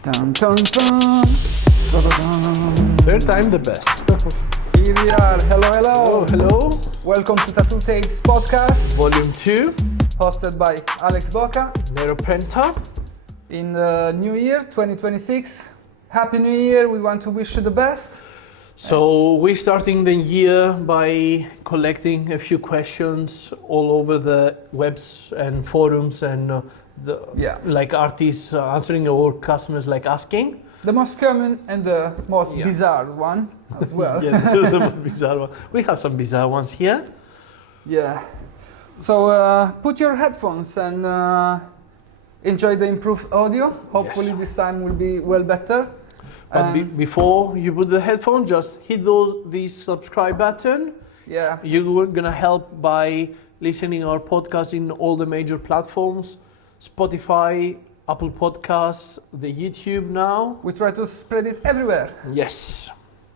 Dun, dun, dun. Dun, dun, dun. Third time the best. Here we are. Hello, hello. Oh, hello. Welcome to Tattoo Tapes Podcast, Volume 2, hosted by Alex Boca. Nero Prenta. In the new year, 2026. Happy New Year. We want to wish you the best. So we're starting the year by collecting a few questions all over the webs and forums and like artists answering or customers like asking. The most common and the most bizarre one as well. Yeah, the most bizarre one. We have some bizarre ones here. Yeah. So put your headphones and enjoy the improved audio. Hopefully this time will be well better. But before you put the headphone, just hit the subscribe button. Yeah. You're gonna help by listening our podcast in all the major platforms, Spotify, Apple Podcasts, the YouTube now. We try to spread it everywhere. Yes.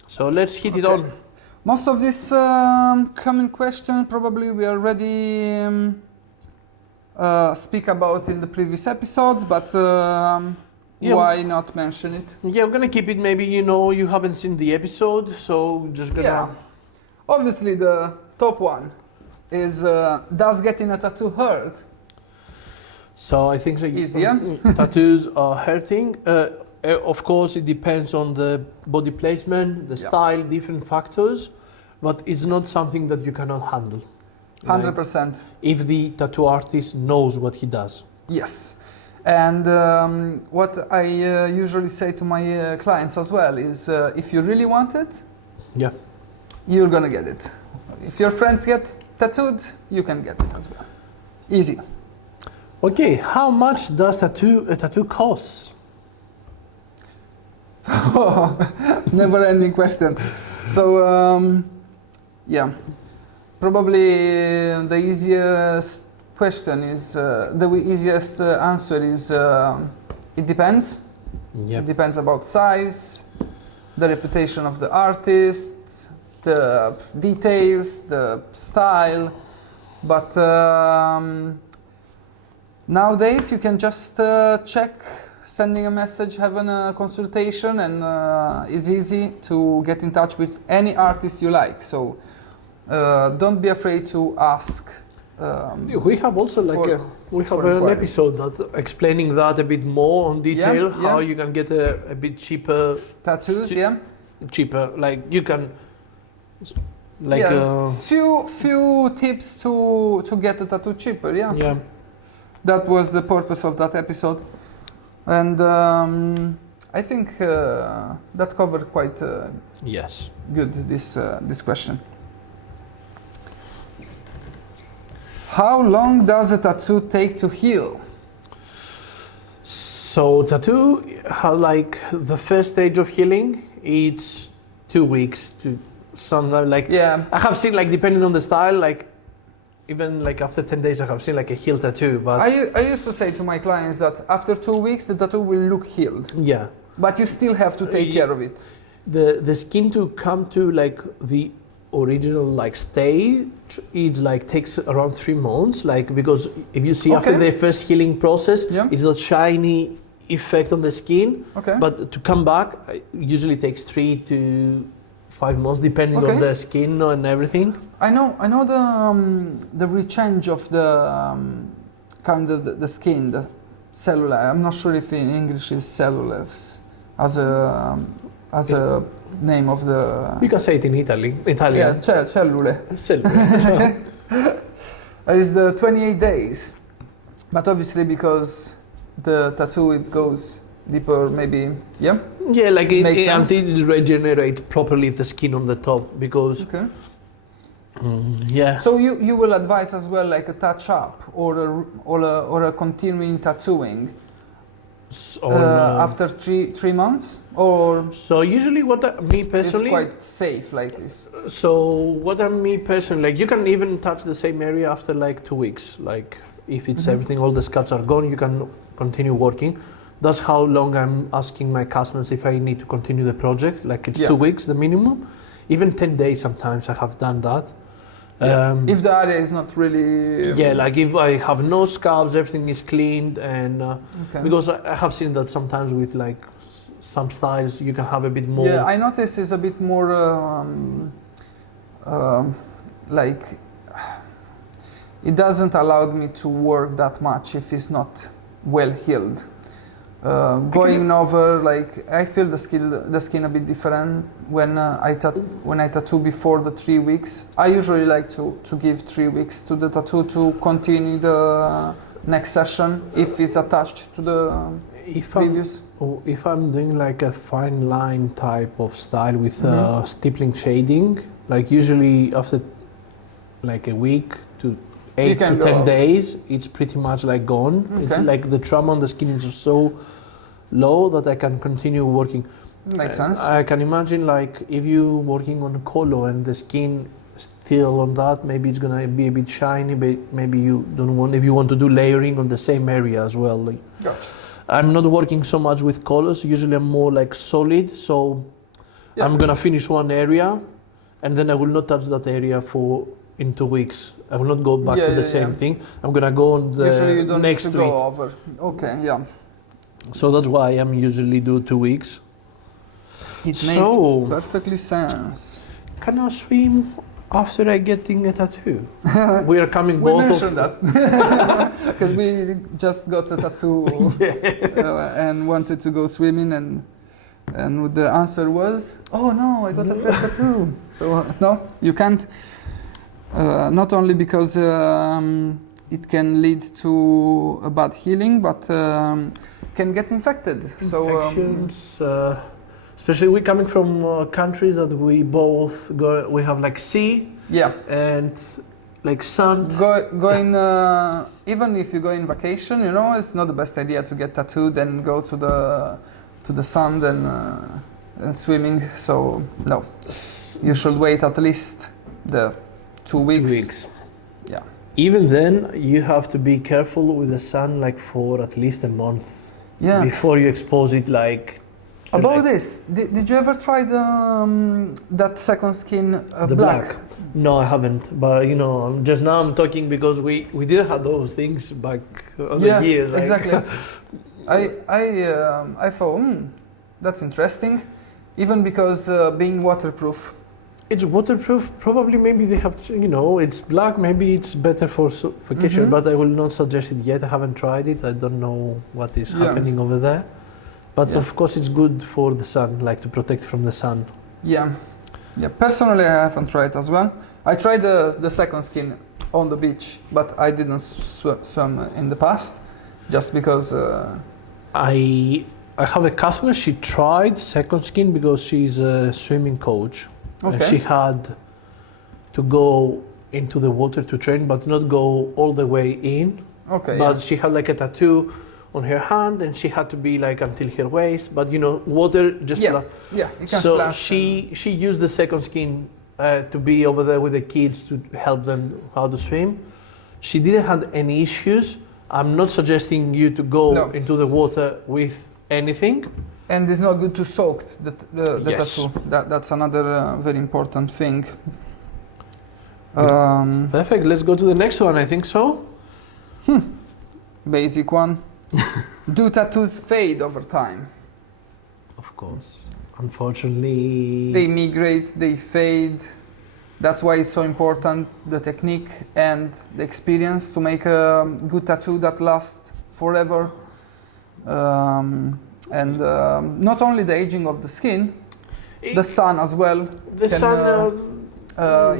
So let's hit it on. Most of this common question probably we already speak about in the previous episodes, but why not mention it? Yeah, we're gonna keep it. Maybe you haven't seen the episode, so just gonna. Yeah. Obviously, the top one is does getting a tattoo hurt? So I think Easy, yeah? Tattoos are hurting. Of course, it depends on the body placement, the style, different factors, but it's not something that you cannot handle. 100%. If the tattoo artist knows what he does. Yes. And what I usually say to my clients as well is if you really want it, you're gonna get it. If your friends get tattooed, you can get it as well. Easy. Okay, how much does a tattoo cost? Never ending question. So, probably the easiest question is, the easiest answer is, it depends. Yep. It depends about size, the reputation of the artist, the details, the style, but nowadays you can just check, sending a message, having a consultation, and it's easy to get in touch with any artist you like. So don't be afraid to ask. We have also an episode that explaining that a bit more on detail, how you can get a bit cheaper tattoos. Cheaper, like you can few tips to get a tattoo cheaper. Yeah. That was the purpose of that episode, and I think that covered quite good this question. How long does a tattoo take to heal? So tattoo, like the first stage of healing, it's 2 weeks to something I have seen, like depending on the style, like even like after 10 days I have seen like a healed tattoo. But I used to say to my clients that after 2 weeks the tattoo will look healed. Yeah. But you still have to take care of it. The skin to come to like the original like stage, it like takes around 3 months, like because if you see after the first healing process, it's a shiny effect on the skin. Okay. But to come back, usually takes 3 to 5 months, depending on the skin and everything. I know the rechange of the kind of the skin, the cellular. I'm not sure if in English is cellulose as a name of the. You can say it in Italian. Yeah, cellule. Cellule. It's the 28 days, but obviously because the tattoo it goes deeper, maybe like until it regenerates properly the skin on the top, because So you will advise as well like a touch up or a continuing tattooing after three months, or so usually me personally it's quite safe like this. So me personally, like you can even touch the same area after like 2 weeks, like if it's everything, all the scabs are gone, you can continue working. That's how long I'm asking my customers if I need to continue the project. Like it's 2 weeks, the minimum. Even 10 days sometimes I have done that. If the area is not really... like if I have no scabs, everything is cleaned, and because I have seen that sometimes with like some styles you can have a bit more... Yeah, I notice it's a bit more like it doesn't allow me to work that much if it's not well healed. Going over, like I feel the skin a bit different when I tattoo before the 3 weeks. I usually like to give 3 weeks to the tattoo to continue the next session if it's attached to the previous. If I'm doing like a fine line type of style with stippling shading, like usually after like a week to 8 to 10 days, it's pretty much like gone. Okay. It's like the trauma on the skin is so low that I can continue working. Makes sense. I can imagine like if you working on a color and the skin still on that, maybe it's gonna be a bit shiny, but maybe you don't want, if you want to do layering on the same area as well. Like, gotcha. I'm not working so much with colors, usually I'm more like solid, so I'm gonna finish one area and then I will not touch that area in 2 weeks. I will not go back to the same thing. I'm gonna go on the usually you don't next need to week. Go over. Okay, yeah. So that's why I'm usually do 2 weeks. It makes perfectly sense. Can I swim after I getting a tattoo? We are coming we both. We mentioned that because we just got a tattoo and wanted to go swimming, and the answer was, "Oh no, I got a fresh tattoo." So no, you can't. Not only because it can lead to a bad healing, but can get infected. Infections, especially we coming from countries that we both go. We have like sea, and like sun. Going even if you go in vacation, you know, it's not the best idea to get tattooed and go to the sun than swimming. So no, you should wait at least the 2 weeks. 2 weeks. Yeah. Even then, you have to be careful with the sun, like for at least a month. Yeah. Before you expose it, like. About this, did you ever try that second skin the black? No, I haven't. But you know, just now I'm talking because we did have those things back on the years. Like. Exactly. I thought that's interesting, even because being waterproof. It's waterproof. Probably, maybe they have. You know, it's black. Maybe it's better for vacation. But I will not suggest it yet. I haven't tried it. I don't know what is happening over there. But of course, it's good for the sun, like to protect from the sun. Yeah. Personally, I haven't tried as well. I tried the second skin on the beach, but I didn't swim in the past, just because. I have a customer. She tried second skin because she's a swimming coach. Okay. And she had to go into the water to train, but not go all the way in. Okay. But she had like a tattoo on her hand, and she had to be like until her waist. But you know, water just. You can so splash. she used the second skin to be over there with the kids to help them how to swim. She didn't have any issues. I'm not suggesting you to go into the water with anything. And it's not good to soak the tattoo. That's another very important thing. Perfect. Let's go to the next one. I think so. Basic one. Do tattoos fade over time? Of course. Unfortunately. They migrate, they fade. That's why it's so important, the technique and the experience to make a good tattoo that lasts forever. And not only the aging of the skin, the sun as well. The sun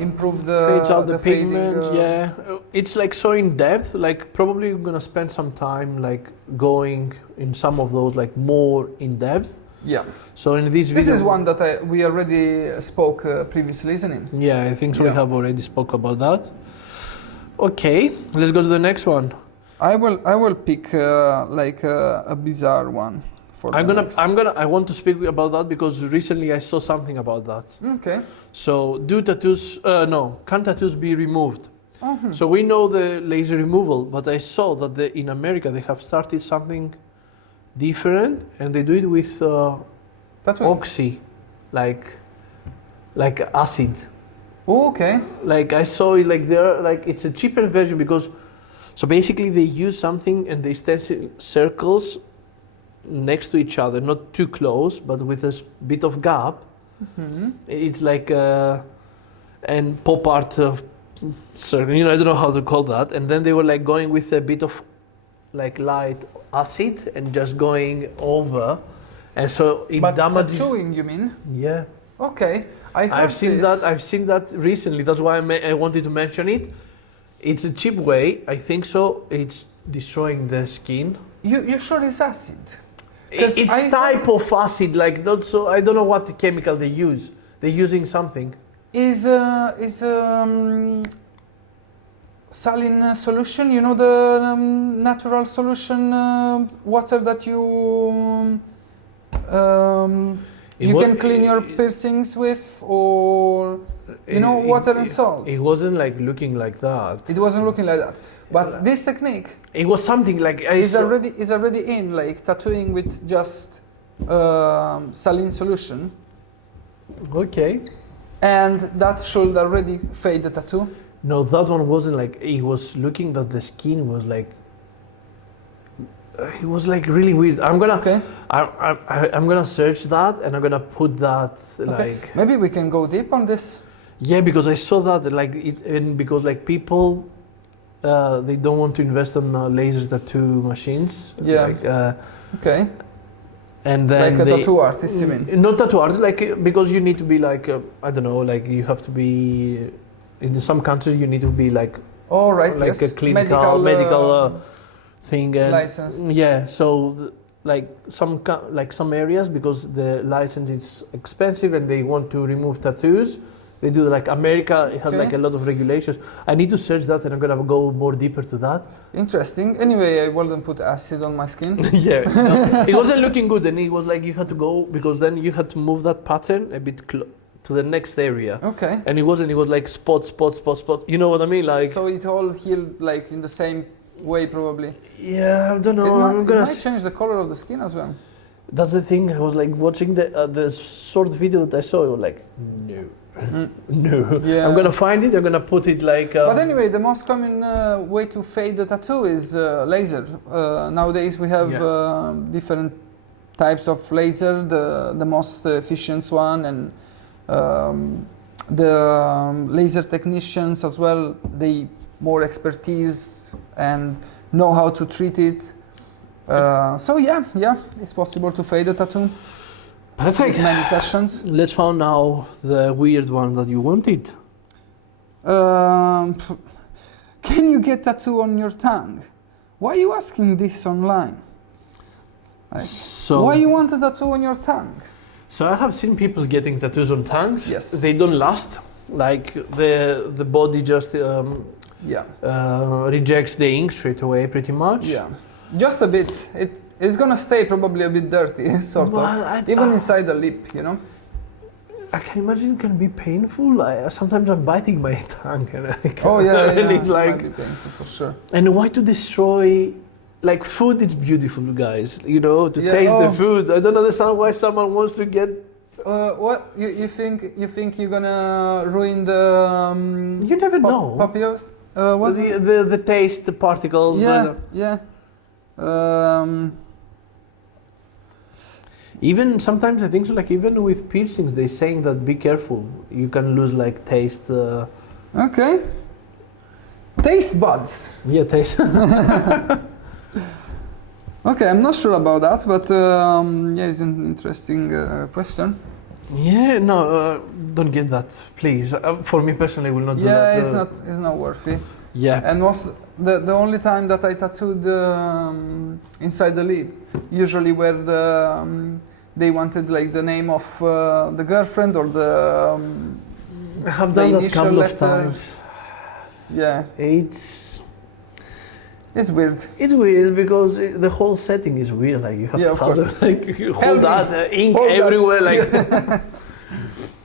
improve the fades out the fading, pigment. It's like so in depth. Like probably you're gonna spend some time like going in some of those like more in depth. Yeah. So in this video, this is one that we already spoke previously, isn't it? Yeah, I think so. We have already spoke about that. Okay, let's go to the next one. I will pick like a bizarre one. I want to speak about that because recently I saw something about that. Okay. So can tattoos be removed? So we know the laser removal, but I saw that in America they have started something different, and they do it with oxy, like acid. Oh, okay. Like I saw it like there, like it's a cheaper version because, so basically they use something and they stencil circles next to each other, not too close, but with a bit of gap. Mm-hmm. It's like and pop art circle. You know, I don't know how to call that. And then they were like going with a bit of like light acid and just going over, and so it damages. But tattooing, you mean? Yeah. Okay. I've seen that recently. That's why I wanted to mention it. It's a cheap way, I think so. It's destroying the skin. You sure it's acid? It's type of acid, like not so. I don't know what chemical they use. They're using something. Is saline solution? You know the natural solution water that you can clean your piercings with, or water and salt. It wasn't like looking like that. It wasn't looking like that. But this technique, it was something like is already in like tattooing with just saline solution. Okay. And that should already fade the tattoo. No, that one wasn't like. It was looking that the skin was like. It was like really weird. I'm gonna search that and I'm gonna put that like. Maybe we can go deep on this. Yeah, because I saw that like and because like people, they don't want to invest on laser tattoo machines. Yeah. Like, okay. And then like a tattoo artist, you mean? Not tattoo artist, like because you need to be like I don't know, like you have to be. In some countries, you need to be like. Oh right. Like yes. a clinical medical thing and licensed. Yeah, so like some areas, because the license is expensive and they want to remove tattoos, they do like America. It has like a lot of regulations. I need to search that and I'm gonna go more deeper to that. Interesting. Anyway, I wouldn't put acid on my skin. Yeah, no, it wasn't looking good, and it was like you had to go because then you had to move that pattern a bit to the next area. Okay. And it was like spot. You know what I mean? Like. So it all healed like in the same way, probably. Yeah, I don't know. It might change the color of the skin as well. That's the thing. I was like watching the short video that I saw. I was like, no. No. Yeah. I'm gonna find it. I'm gonna put it like. But anyway, the most common way to fade the tattoo is laser. Nowadays we have different types of laser. The most efficient one and. The laser technicians as well, they more expertise and know how to treat it. So yeah, it's possible to fade a tattoo. Perfect. With many sessions. Let's find now the weird one that you wanted. Can you get tattoo on your tongue? Why are you asking this online? Like, why you want a tattoo on your tongue? So I have seen people getting tattoos on tongues. Yes. They don't last. Like the body just rejects the ink straight away, pretty much. Yeah, just a bit. It's gonna stay probably a bit dirty, sort of. Even inside the lip, you know. I can imagine it can be painful. Sometimes I'm biting my tongue, and it's like might be painful for sure. And why to destroy? Like food is beautiful, guys. You know, to taste the food. I don't understand why someone wants to get. What you think? You think you're gonna ruin the? You never know. Papillos. The taste, the particles. Yeah. Even sometimes I think so. Like even with piercings, they're saying that be careful. You can lose like taste. Okay. Taste buds. Yeah, taste. Okay, I'm not sure about that, but it's an interesting question. Yeah, no, don't get that, please. For me personally, I will not do that. Yeah, it's not worthy. Yeah. And the only time that I tattooed inside the lip, usually where they wanted like the name of the girlfriend or the I have done that a couple of times. Yeah. It's weird. It's weird because the whole setting is weird. Like you have to hold that ink everywhere. Like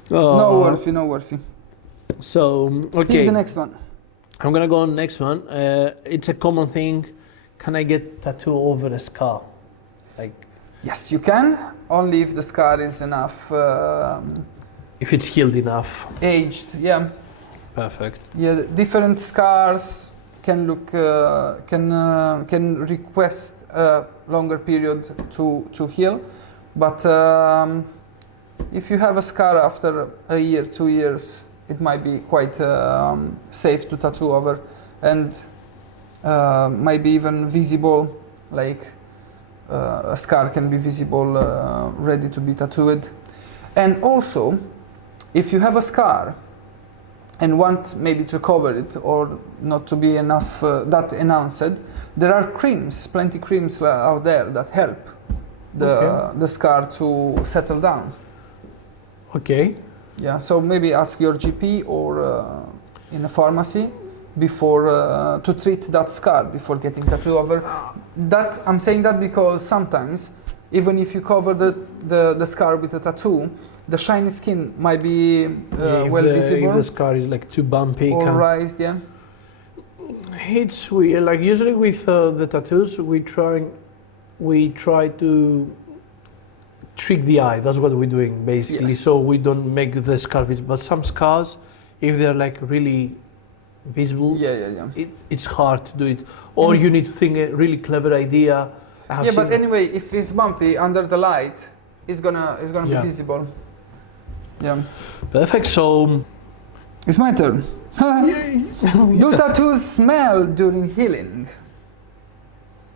no worthy. So okay. Pick the next one. I'm gonna go on the next one. It's a common thing. Can I get tattoo over a scar? Like yes, you can. Only if the scar is enough. If it's healed enough. Aged, yeah. Perfect. Yeah, different scars can look can request a longer period to heal, but if you have a scar after a year, 2 years, it might be quite safe to tattoo over, and might be even visible, like a scar can be visible, ready to be tattooed. And also, if you have a scar and want maybe to cover it or not to be enough that announced, there are creams, plenty creams out there that help the scar to settle down. Okay. Yeah, so maybe ask your GP or in a pharmacy before to treat that scar before getting tattoo over. That I'm saying that because sometimes, even if you cover the scar with a tattoo, the shiny skin might be visible. If the scar is like too bumpy or raised, yeah. It's weird. Like usually with the tattoos, we try to trick the eye. That's what we're doing basically. Yes. So we don't make the scar visible. But some scars, if they're like really visible, it's hard to do it. Or you need to think a really clever idea. But anyway, if it's bumpy under the light, it's gonna be visible. Yeah. Perfect. So it's my turn. Do tattoos smell during healing?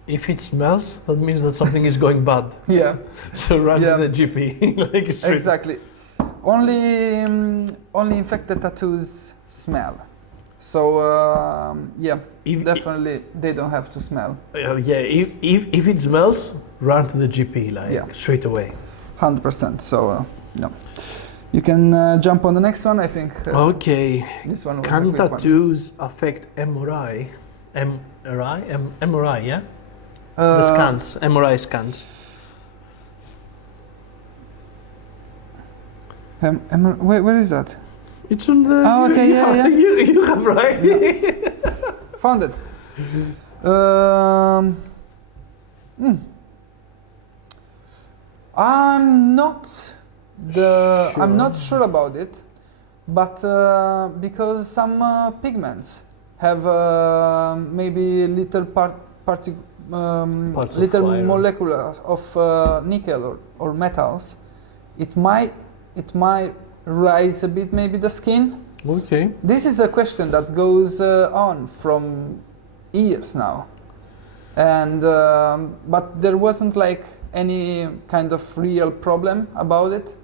If it smells, that means that something is going bad. Yeah. So run to the GP. Like straight. Exactly. Only infected tattoos smell. So definitely they don't have to smell. If it smells, run to the GP straight away. 100%. So no. You can jump on the next one. I think. Okay. This one was Can tattoos affect MRI? MRI, yeah. The scans, MRI scans. Where is that? It's on the. Oh, okay, yeah. You have right. Yeah. Found it. I'm not sure about it, but because some pigments have maybe little molecules of nickel or metals, it might rise a bit maybe the skin. Okay. This is a question that goes on from years now, and but there wasn't like any kind of real problem about it.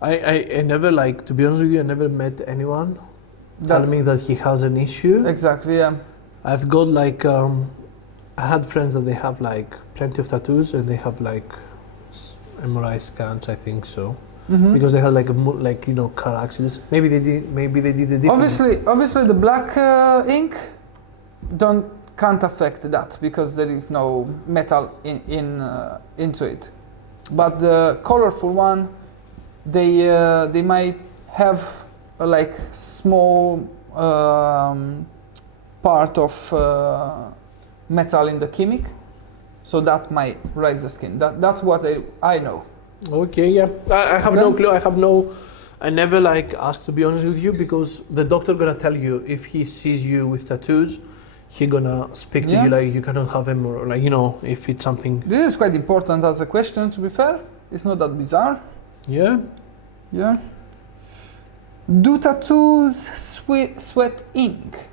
I never, like, to be honest with you, I never met anyone telling me that he has an issue. Exactly, yeah. I've got like, I had friends that they have like plenty of tattoos and they have like MRI scans, I think so. Mm-hmm. Because they had like car accidents. Maybe they did a different. Obviously the black ink can't affect that because there is no metal into it. But the colorful one, they might have like small part of metal in the chemic, so that might rise the skin. That's what I know. Okay, yeah. I have no clue. I never like asked, to be honest with you, because the doctor gonna tell you if he sees you with tattoos, he gonna speak to you like you cannot have him, or like if it's something. This is quite important as a question. To be fair, it's not that bizarre. Yeah. Yeah. Do tattoos sweat ink?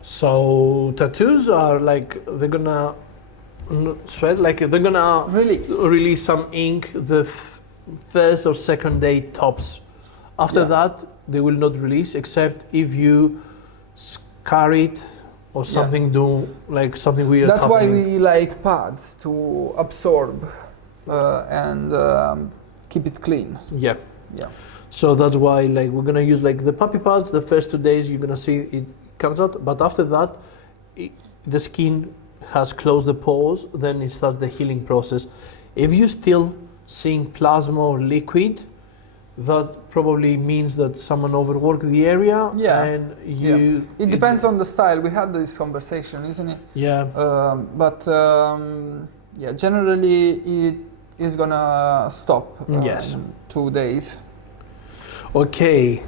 So tattoos are like they're gonna sweat, like they're gonna release some ink the first or second day tops. After that, they will not release except if you scar it or something. Do like something weird. That's happening. Why we like pads to absorb and keep it clean. Yeah. Yeah. So that's why like we're gonna use like the puppy pads. The first 2 days you're gonna see it comes out, but after that, the skin has closed the pores. Then it starts the healing process. If you still seeing plasma or liquid, that probably means that someone overworked the area. Yeah. And it depends on the style. We had this conversation, isn't it? Yeah. Generally it is gonna stop. In 2 days. Okay.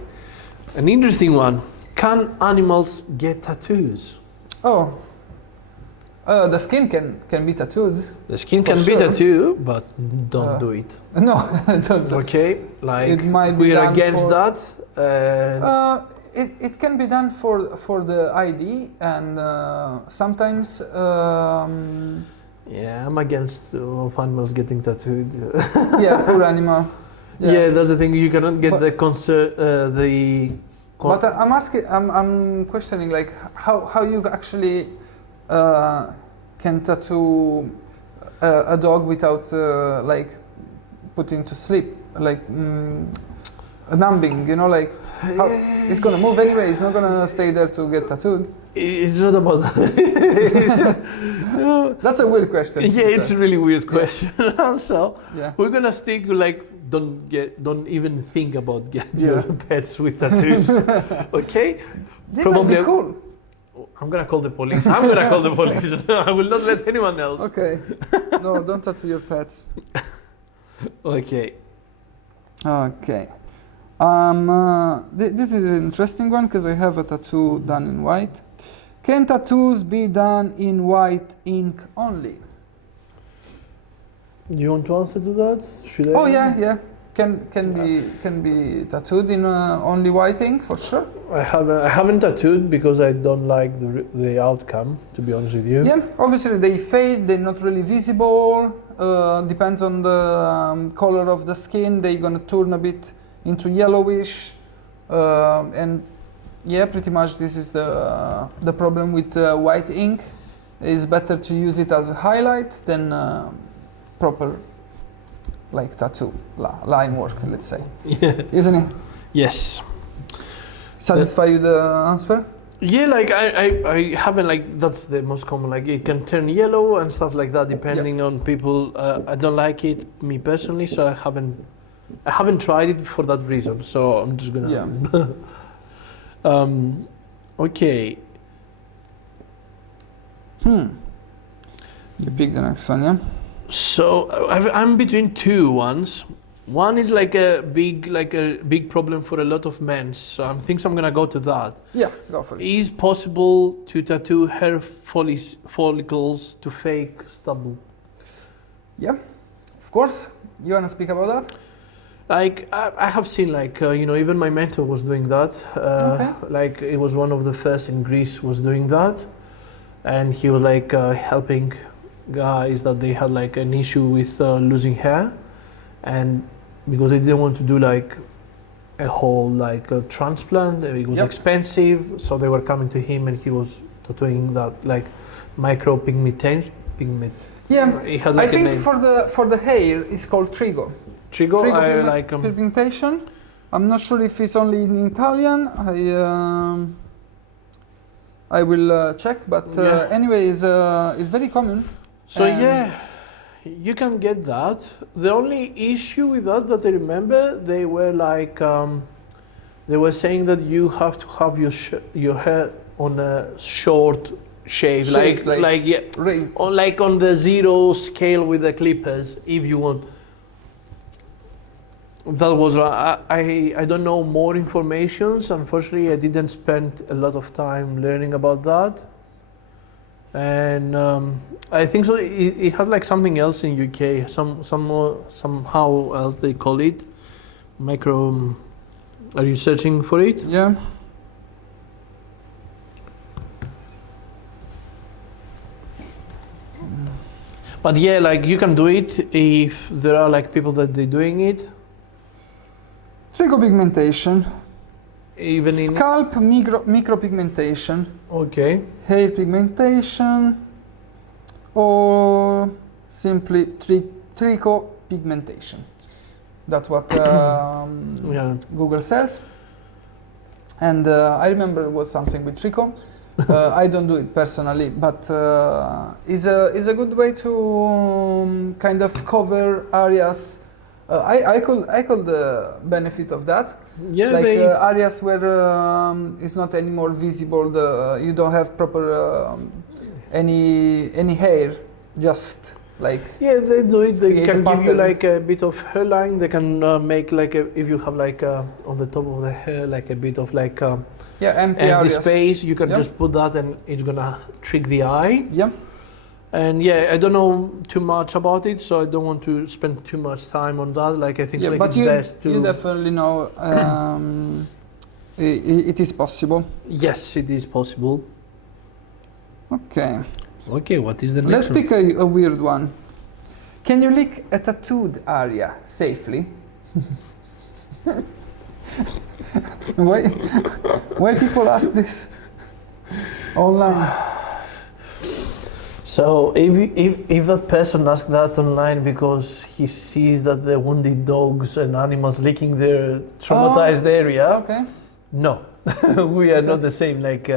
An interesting one. Can animals get tattoos? Oh. The skin can be tattooed. The skin can be tattooed, but don't do it. No, don't do it. Okay, like It might be we're done against for- that. It can be done for the ID, and sometimes Yeah, I'm against of animals getting tattooed. yeah, poor animal. Yeah. That's the thing. You cannot get But- the concert. But I'm asking, I'm questioning like how you actually can tattoo a dog without like putting to sleep, like numbing, you know, like how, it's gonna move anyway. It's not gonna stay there to get tattooed. It's not about that. That's a weird question. Yeah, it's a really weird question. Also, Yeah. we're gonna stick like don't even think about getting your Yeah. pets with tattoos. Okay? They Probably- might be cool. I'm gonna call the police. I'm gonna call the police. I will not let anyone else. Okay. No, don't tattoo your pets. Okay. Okay. This is an interesting one because I have a tattoo done in white. Can tattoos be done in white ink only? Do you want to answer to that? Should I? Oh yeah. Can be tattooed in only white ink for sure. I haven't tattooed because I don't like the outcome. To be honest with you. Yeah, obviously they fade. They're not really visible. Depends on the color of the skin. They're gonna turn a bit into yellowish, and yeah, pretty much this is the problem with white ink. It's better to use it as a highlight than proper like tattoo line work, let's say. Yeah. Isn't it? Yes. Satisfy you the answer? Yeah, like I haven't like that's the most common, like it can turn yellow and stuff like that depending on people. I don't like it me personally, so I haven't tried it for that reason. So I'm just gonna. Yeah. Okay. You pick the next one, yeah. So I'm between two ones. One is like a big problem for a lot of men. So I think I'm gonna go to that. Yeah, go for it. Is possible to tattoo hair follicles to fake stubble? Yeah, of course. You wanna speak about that? Like I have seen like even my mentor was doing that. Okay. Like it was one of the first in Greece was doing that, and he was like helping guys that they had like an issue with losing hair, and because they didn't want to do like a whole like a transplant, it was expensive, so they were coming to him and he was tattooing that like micro pigment. Yeah, It had like I think a name. for the hair it's called trigo. Trigo, I like pigmentation. I'm not sure if it's only in Italian. I will check, but anyway, it's very common. So yeah, you can get that. The only issue with that I remember, they were like, they were saying that you have to have your hair on a short shave, Raised. like on the 0 scale with the clippers, if you want. That was I don't know more information. Unfortunately, I didn't spend a lot of time learning about that. And I think so. It had like something else in UK. Somehow else they call it micro. Are you searching for it? Yeah. But yeah, like you can do it if there are like people that they're doing it. Trigopigmentation. Even in Scalp micropigmentation. okay. Hair pigmentation. Or simply tricopigmentation. That's what Yeah. Google says. And I remember it was something with trico. I don't do it personally, but is a good way to kind of cover areas. I call the benefit of that. Yeah, Like areas where it's not anymore visible. You don't have proper any hair, just like. Yeah, they do it. They can give you pattern. like a bit of hairline. They can make like if you have like on the top of the hair like a bit of like empty space. You can just put that, and it's gonna trick the eye. Yeah. And yeah, I don't know too much about it, so I don't want to spend too much time on that. Like I think it's like best to. You definitely know it is possible. Yes, it is possible. Okay. Okay, what is the next Let's one? pick a weird one. Can you lick a tattooed area safely? Why people ask this online? So if that person asks that online because he sees that the wounded dogs and animals licking their traumatized area, okay. No, we are not the same. Like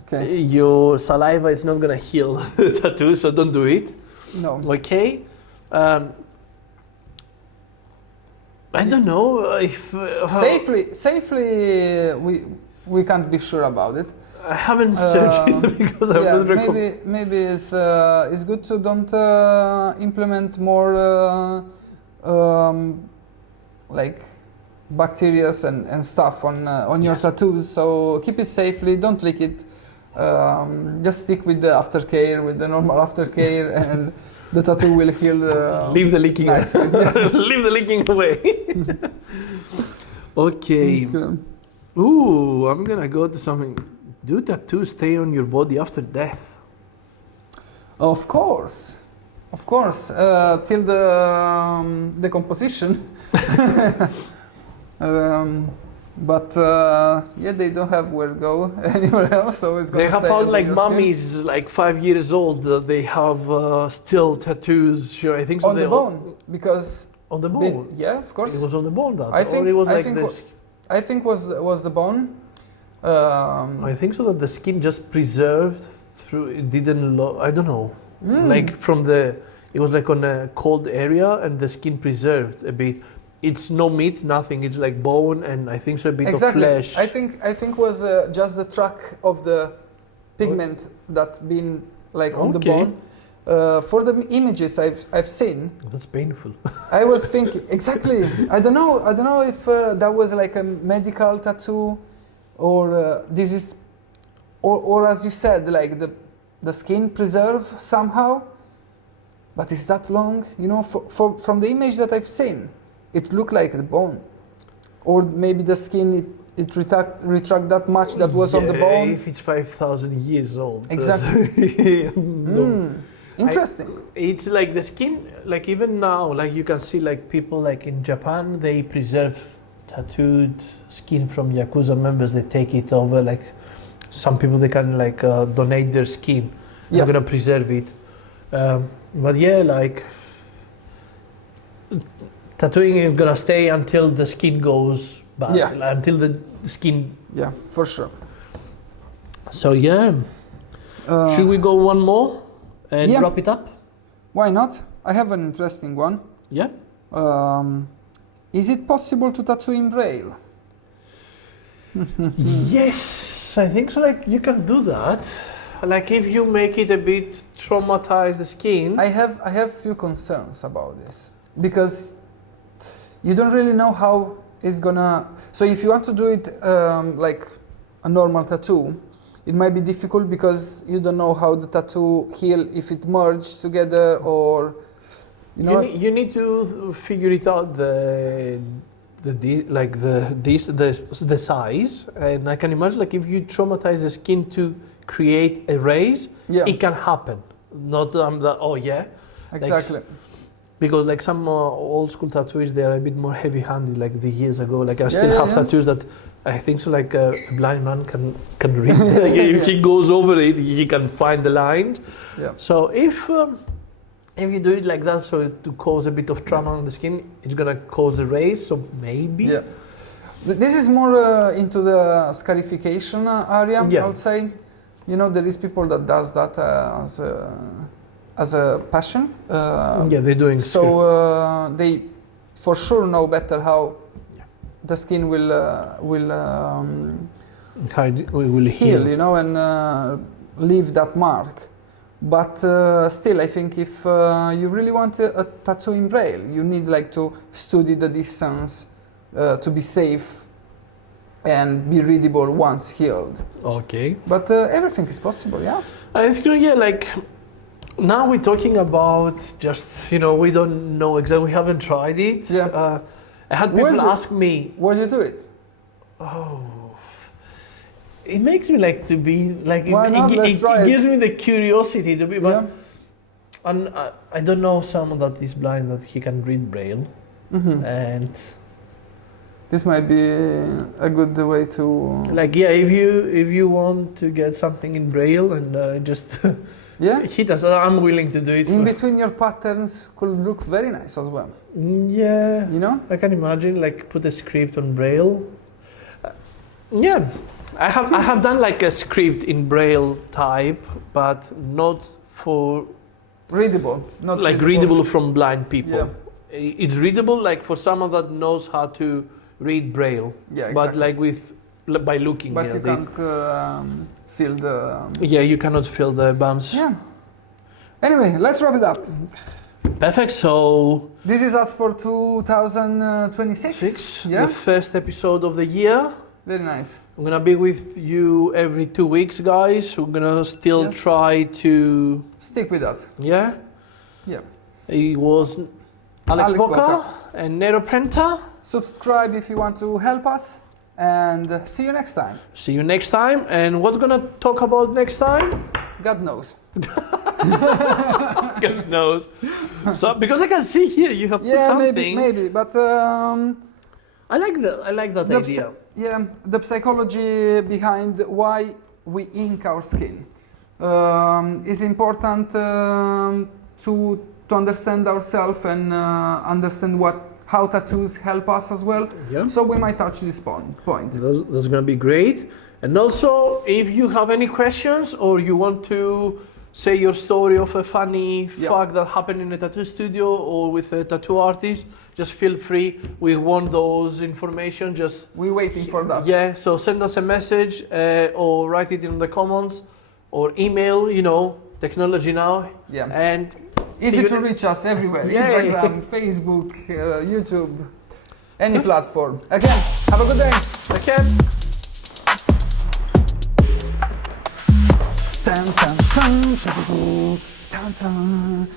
okay. Your saliva is not gonna heal the tattoo, so don't do it. No. Okay. I don't know if safely we can't be sure about it. I haven't searched it because I would recommend. Maybe it's good to don't implement more like bacteria and stuff on your tattoos. So keep it safely. Don't lick it. Just stick with the aftercare, with the normal aftercare, and the tattoo will heal. Leave the licking. Nicely. Leave the licking away. Okay. Ooh, I'm gonna go to something. Do tattoos stay on your body after death? Of course, till the decomposition. But they don't have where to go anywhere else, so it's. They have found like mummies, like 5 years old, that they have still tattoos. Sure, I think so. On the bone, because on the bone. Yeah, of course. It was on the bone. That I think. Or it was I like think. this. I think was the bone. I think so that the skin just preserved through. It didn't. I don't know. Like from the. It was like on a cold area, and the skin preserved a bit. It's no meat, nothing. It's like bone, and I think so a bit of flesh. I think was just the track of the pigment that been like on the bone. For the images I've seen. That's painful. I was thinking exactly. I don't know if that was like a medical tattoo, or this is, or as you said, like the skin preserve somehow. But it's that long, from the image that I've seen. It looked like the bone, or maybe the skin it retract that much that was on the bone. If it's 5,000 years old. Exactly. Interesting. It's like the skin, like even now, like you can see like people like in Japan, they preserve tattooed skin from Yakuza members. They take it over. Like some people, they can like donate their skin. They're gonna preserve it. But yeah, like. Tattooing is gonna stay until the skin goes bad. Yeah. Until the skin. Yeah, for sure. So yeah. Should we go one more and wrap it up? Why not? I have an interesting one. Yeah. Is it possible to tattoo in Braille? Yes, I think so. Like you can do that. Like if you make it a bit traumatize the skin. I have few concerns about this because. You don't really know how it's gonna. So if you want to do it like a normal tattoo, it might be difficult because you don't know how the tattoo heal if it merged together or. You need to figure it out the size, and I can imagine like if you traumatize the skin to create a raise, it can happen. Not exactly. Like, because like some old school tattoos, they are a bit more heavy-handed. Like the years ago, like I still have tattoos that I think so. Like a blind man can read. Like if he goes over it, he can find the lines. Yeah. So if you do it like that, so to cause a bit of trauma on the skin, it's gonna cause a raise. So maybe. Yeah. This is more into the scarification area. I would say. There is people that does that as a passion. They're doing so. They for sure know better how the skin will heal, and leave that mark. But still, I think if you really want a tattoo in Braille, you need like to study the distance to be safe and be readable once healed. Okay. But everything is possible, yeah? I think, yeah, like, now we're talking about just, we don't know exactly, we haven't tried it. Yeah. I had people ask me. Where do you do it? Oh, it makes me like to be, like, it gives me the curiosity to be, but yeah. And I don't know someone that is blind that he can read Braille. Mm-hmm. And this might be a good way to... Like, yeah, if you want to get something in Braille and just yeah, hit us, I'm willing to do it. In between your patterns could look very nice as well. Yeah. You know? I can imagine, like, put a script on Braille. Yeah. I have done like a script in Braille type, but not for... Readable. Not like readable from blind people. Yeah. It's readable like for someone that knows how to read Braille. Yeah, exactly. But like by looking. But you can't feel the... yeah, you cannot feel the bumps. Yeah. Anyway, let's wrap it up. Perfect, so... This is us for 2026. Yeah? The first episode of the year. Very nice. I'm gonna be with you every 2 weeks, guys. We're gonna still try to... Stick with that. Yeah? Yeah. It was Alex Boca and Nero Prenta. Subscribe if you want to help us. And see you next time. See you next time. And what's gonna talk about next time? God knows. God knows. So because I can see here you have put something. maybe. But I like that idea. The psychology behind why we ink our skin is important to understand ourselves and understand how tattoos help us as well. Yeah. So we might touch this point. That's gonna be great. And also, if you have any questions or you want to say your story of a funny fact that happened in a tattoo studio or with a tattoo artist, just feel free. We want those information. We're waiting for that. Yeah, so send us a message or write it in the comments or email, technology now. Yeah. And easy to reach us everywhere. Instagram, Facebook, YouTube, any platform. Again, have a good day. Again. Tan, tan, tan, tan, tan, tan.